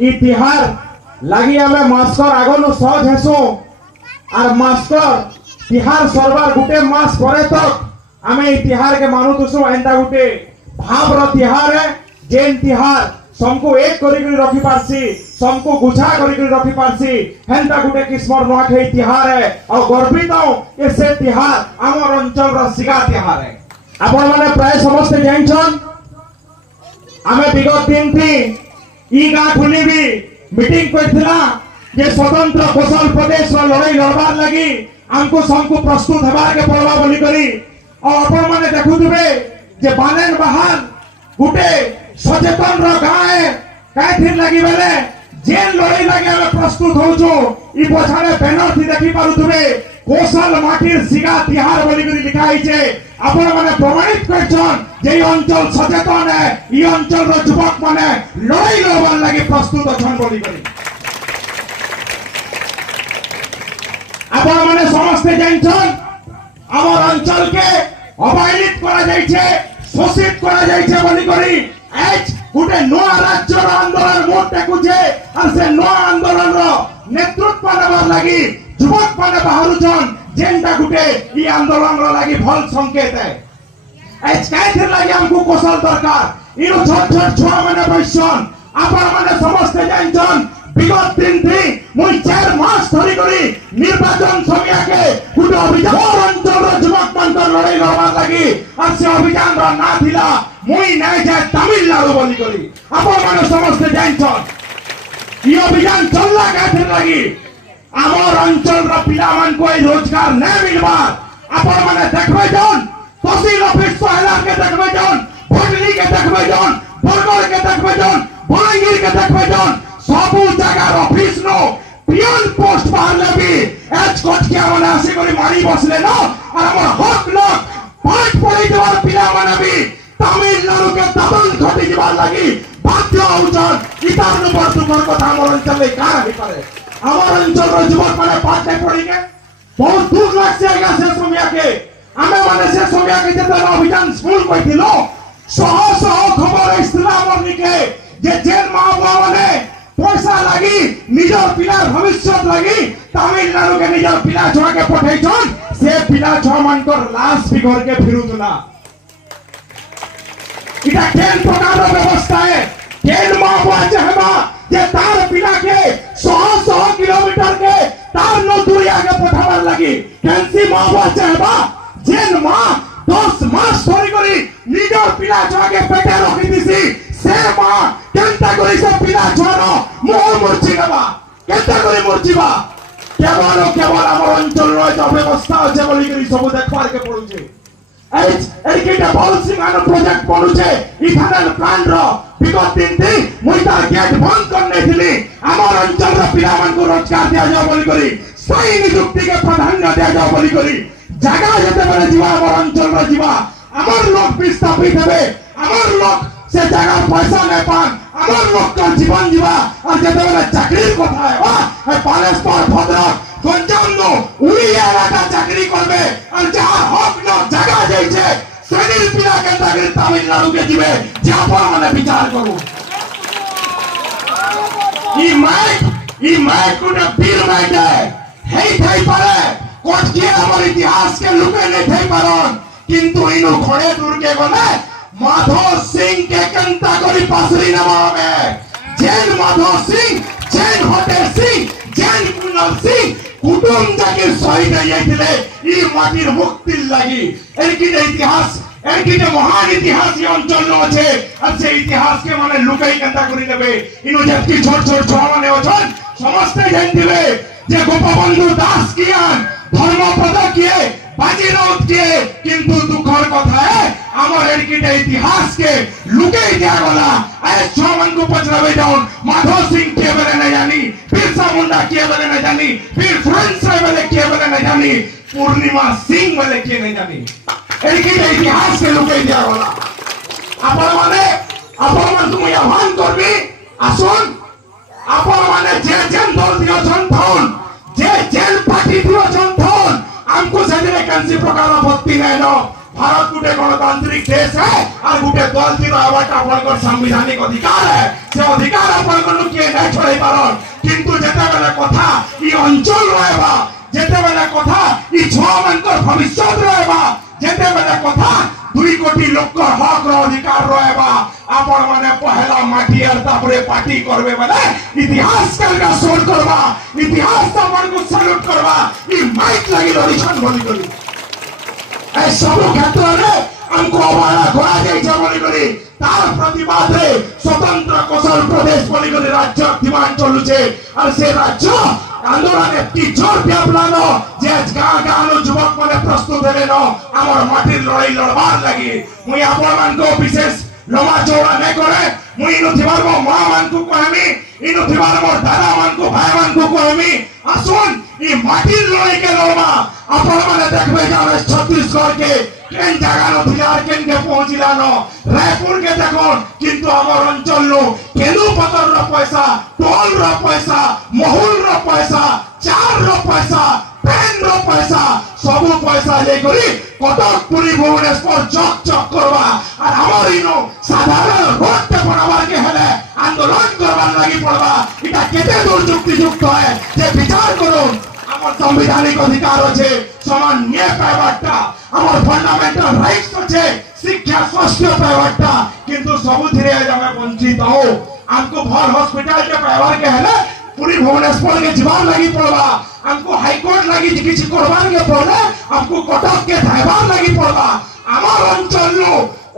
तिहार लगी आम मास्कर आगनु सहज हेसु और मास्कर तिहार सरबार गुटे मास परे तक आम तिहार के मानुतुसु एंता गुटे भाव रो तिहार है जेन तिहार सबको एक करी रखी पारसी सबको गुछा करी रखी पारसी हेंता गुटे किस्मर नुआखाई तिहार है और गर्वित कि से तिहार आमर अंचल रो सिगा तिहार है। आपण माने प्राय समस्त जानछन आमे विगत दिन थी ई गां खुली भी मीटिंग करथिला जे स्वतंत्र कौशल प्रदेश रो लड़ाई लड़बार लगी हमको सबको प्रस्तुत हेबार के पड़वा बोली करी और आपण माने देखुथिबे जे बानेन बाहर गुटे सचेतन रो गां है काथिर लगी बेले जेन लड़ाई लगे हम प्रस्तुत होचो ई पछाड़े बैनर थी देखि पारुथुबे कौशल माटिर सिगा तिहार बोली करी लिखा हिचे आपण माने प्रमाणित करछन जे अंचल सचेतन है ई अंचल रो युवक माने लड़ाई लड़बार लागि प्रस्तुत अछन बोली करी आपण माने समस्त जानछन हमर अंचल के अवहेलित करा जायछे शोषित करा जायछे बोली करी आज गुटे नया राज्य आंदोलन मोट टेकुछे और से नया आंदोलन रो नेतृत्व नेबार लागि युवक माने बाहरुछन जेनटा गुटे ई आंदोलन रो लागि भल संकेत है। आज काइथिर लागि हमको कौशल दरकार इनो छोट छोट छुआ माने बइसन आपण माने समस्त जानछन विगत दिन थी मुई 4 मास धरी करी निर्वाचन समय के गुटे अभियान अंचल रो युवक मान लड़ाई लड़बार लागि और से अभियान रो ना थिला मुई नै जाय तमिलनाडु बोली करी आपण माने समस्त जानछन ई अभियान चलला काथिर लागि आमर अंचल रो पिला मान कोई रोजगार नै मिलबार आपण माने देखबे जन तहसील ऑफिस पहला के देखबे जन भटली के देखबे जन बरगढ़ के देखबे जन बलांगीर के देखबे जन सबु जगह ऑफिस नो पियन पोस्ट बाहरले भी एच कोट के माने आसी करी मारी बसले न और हमर हक लोग पाठ पढ़ी देवार पिला माने भी तमिलनाडु के दबंग घटी दिबार लागि बाध्य होउछन इतार न बर्तुकर कथा हमर अंचल का ही करे हमर अंचल रो युवक माने पाठ नै पढ़ी के बहुत दुख लागছে आगा से समय के आमे माने से समय के जते अभियान स्कूल कइथिलो सह सह खबर इस्लाम निके जे जेल मावा माने पैसा लगी निजर पिला भविष्य लगी तमिलनाडु के निजर पिला छुआ के पठाइछन से पिला छुआ मानकर लाश बिगड़ के फिरुतला इटा केन प्रकार व्यवस्था है केन मावा चाहबा जे तार पिला के 100 किलोमीटर के तार न दूरी आगे पठावर लगी केनसी मावा चाहबा जेन मां 10 मास धरी करी निजर पिला छुआ के पेटे रखी दिसी से मां केनता करी से पिला छुआनो मोह मूर्छी नबा केनता करी मूर्छीबा केवल हमर अंचल रो व्यवस्था আছে বলি করি সব দেখবার के पड़ुছে এই কেটা পলিসি মান प्रोजेक्ट पड़ुছে इथानल प्लांट रो विगत दिन थी मुई तार गेट बंद करने थिली हमर अंचल रो पिला मान को रोजगार दिया जाओ बोली करी सही नियुक्ति के प्राधान्य दिया जाओ बोली करी जगह जते बने जीवा हमर अंचल रो जीवा हमर लोग विस्थापित हेबे हमर लोग से जगह पैसा नै पान हमर लोग का जीवन जीवा और जते बने चाकरी কথা है बालेश्वर भद्रक गंजाम नो उड़ी एलाका चाकरी करबे और जहां हक न जगह जाइछे श्रेणीर पिला के चाकरी तमिलनाडु के दिबे जापा माने विचार करू ई माइक कोने पीर माइक है थाई पारे कोट के हमर इतिहास के लुके नै थाई पारन किंतु इनो खड़े दूर के गले माधव सिंह के कंता करी पासरी नमावे जैन माधव सिंह जैन होटेल सिंह जैन कुनल सिंह कुटुम जाके शहीद হয়েছিলে এই মাটির মুক্তির লাগি এরকিটা ইতিহাস এরকিটা মহান ইতিহাস এই অঞ্চল আছে আর সেই ইতিহাসকে মানে লুকাই কাটা করে নেবে ইনো যেটি ছোট ছোট ছোয়া মানে আছেন সমস্ত জানতিবে যে গোপবন্ধু দাস কিয়ান ধর্মপদ কিয়ে বাজিরাউত কিয়ে কিন্তু দুঃখের কথা আমার এরকিটা ইতিহাসকে লুকাই দেয়া গলা আজ ছমান को पचरावे जाऊन माधव सिंह के बारे न जानी बिरसा मुंडा के बारे न जानी फिर फ्रेंड्स वाले के बारे न जानी पूर्णिमा सिंह वाले के नहीं जानी এরকিটা ইতিহাসকে লুকাই দেয়া গলা আপন মানে তুমি আহ্বান করবি আসুন আপন মানে যে যেন দল দিয়েছেন থাকুন যে যেন পার্টি দিয়েছেন থাকুন हमको সেদিনে কান্সি প্রকার আপত্তি নাই ন भारत गुटे गणतांत्रिक देश है और गुटे दल की रावट अपन को संवैधानिक अधिकार है से अधिकार अपन को किए नहीं ভবিষ্যৎ রহবা যেতেবেলে কথা 2 কোটি লোকর হক অধিকার রহবা আপন মানে পহেলা মাটি আর তারপরে পার্টি করবে মানে ইতিহাস কালকা শোধ করবা ইতিহাস আপনাকে স্যালুট করবা ই মাইক লাগি অডিশন বলি করি এই সব ক্ষেত্রে আমকো অবহেলা করা যাইছে বলি করি তার প্রতিবাদে স্বতন্ত্র কৌশল প্রদেশ বলি করি রাজ্য ডিমান্ড চলুছে আর সে রাজ্য আন্দোলন একটি জোর ব্যাপলানো যে গাঁ গাঁনো যুবক মানে প্রস্তুত হেলেন আমার মাটির লড়াই লড়বার লাগি মুই আপনার বিশেষ লম্বা চৌড়া নাই করে মুই নথিবার মা মানকু কহমি নথিবার দাদা মানকু ভাই মানকু কহমি আসুন এই মাটির লড়াইকে লড়বা আপনারা মানে দেখবে যে আমরা ছত্তিশগড়কে কেন জায়গা নথিলা আর কেনকে পৌঁছিলানো রায়পুরকে দেখুন কিন্তু আমার অঞ্চল কেনু পতর পয়সা টোল পয়সা মহুল পয়সা চার পয়সা পেন পয়সা সবু পয়সা যে করি কটক পুরী ভুবনেশ্বর চক চক করবা আর আমার ইনো সাধারণ রোডতে পড়াবার কে হলে আন্দোলন করবার লাগি পড়বা এটা কেতে দূর যুক্তিযুক্ত হয় যে বিচার করুন আমার সাংবিধানিক অধিকার আছে সমান ন্যায় পাইবারটা আমার ফান্ডামেন্টাল রাইটস আছে শিক্ষা স্বাস্থ্য পাইবারটা কিন্তু সবুথিরে আমি বঞ্চিত হও আমকো ভাল হসপিটাল के पाइबार के है पूरी भुवनेश्वर के जीवन लगी पड़वा हमको हाई कोर्ट लगी কিছু করবার के पड़े हमको कटक के धाइबार लगी पड़वा আমার অঞ্চল नु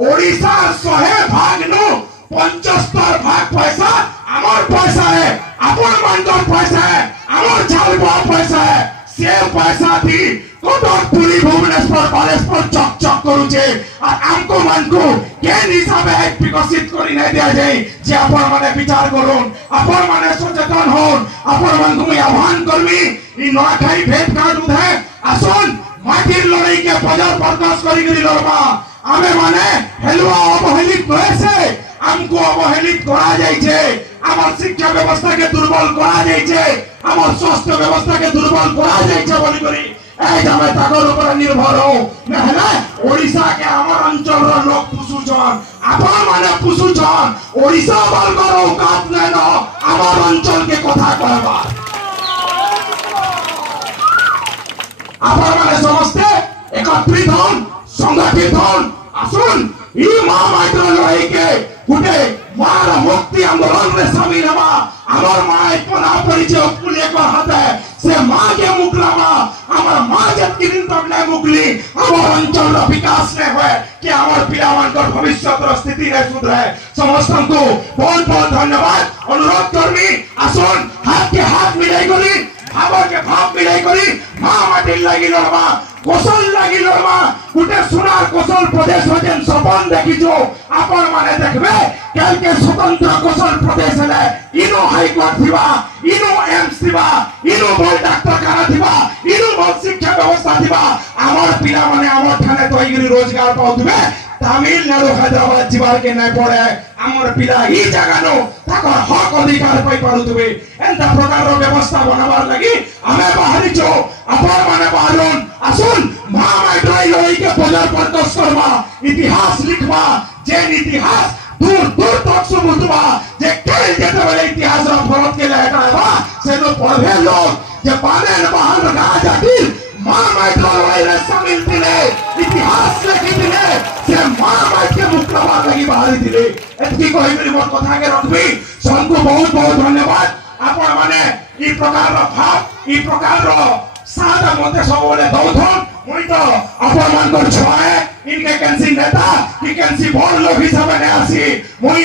ओडिशा 100 भाग नु 75 भाग पैसा আমার পয়সা है আপন মানকর পয়সা है আমার চাল পয়সা है সে পয়সা দি কটক পুরী ভুবনেশ্বর বালেশ্বর চক চক করুছে আর আমকো মানকো কেন হিসাবে এক বিকশিত করি নাই দেয়া যায় যে আপন মানে বিচার করুন আপন মানে সচেতন হন আপন মানকো আমি আহ্বান করবি ই নোয়াখাই ভেট কাট উঠে আসুন মাটির লড়াইকে বাজার প্রকাশ করি লড়বা আমি মানে হেলুয়া অবহেলিত হয়েছে আমকো অবহেলিত করা যাইছে আমার শিক্ষা ব্যবস্থাকে দুর্বল করা যাইছে আমার স্বাস্থ্য ব্যবস্থাকে দুর্বল করা যাইছে বলি করি এই জামে তাকর উপর নির্ভর হও নহলে ওড়িশা কে আমার অঞ্চলর লোক পুষুছন আপন মানে পুষুছন ওড়িশা বলকর औकात নেন আমার অঞ্চলকে কথা কইবা আপন মানে সমস্ত একত্রিত হন সংগঠিত হন আসুন এই মহামাইত্র লড়াইকে গুটে মার মুক্তি আন্দোলন में शामिल हवा আমার মাই পুনা পরিচয় পুলিয়ে কর হাতে সে মাকে মুকলাবা আমার মা যতদিন তক নাই মুকলি আমার অঞ্চলর বিকাশ নে হয় কি আমার পিলামানকর ভবিষ্যতর স্থিতি রে সুধরে সমস্তଙ୍କୁ বহুত বহুত ধন্যবাদ অনুরোধ করবি আসুন হাতকে হাত মিলাই করি ভাবকে ভাব মিলাই করি মা মাটির লাগি লড়বা কৌশল লাগি লড়বা গুটে সোনার কৌশল প্রদেশ হতেন সপন দেখিছো আপন মানে দেখবে কালকে স্বতন্ত্র কৌশল প্রদেশ হলে ইনো হাইকোর্ট থিবা ইনো এমস থিবা ইনো বল ডাক্তারখানা থিবা ইনো বল শিক্ষা ব্যবস্থা থিবা আমার পিলা মানে আমার ঠানে তৈরি রোজগার পাউথিবে তামিলনাড়ু হায়দ্রাবাদ জিবার के নাই পড়ে আমার পিলা এই জায়গানো তাকর হক অধিকার পাই পারুথিবে এন্তা প্রকারর ব্যবস্থা বনাবার লাগি আমি বাহারিছো আপন মানে বাহারুন আসুন মহামাইত্রাই লড়াইকে বাজার প্রকাশ করবা ইতিহাস লিখবা যে ইতিহাস दूर दूर तक सुबुतवा जे कल जेते वाले इतिहास रा फरक के लेटावा से तो पढ़े लोग जे पाने न बाहर राजा दिल मां माइट्रो वाले शामिल दिले इतिहास लिखि दिले से मां माइट के मुक्तवा लगी बाहर दिले एतकी कहि मेरी मोर कथा के रखबी सबको बहुत बहुत धन्यवाद आपण माने ई प्रकार रा भाव ई प्रकार रा सादा मते सबले दौथन मुई तो आपण मान कर छवाए इनके कैंसी नेता की कैंसी बोल लोग हिसाब ने आसी मुई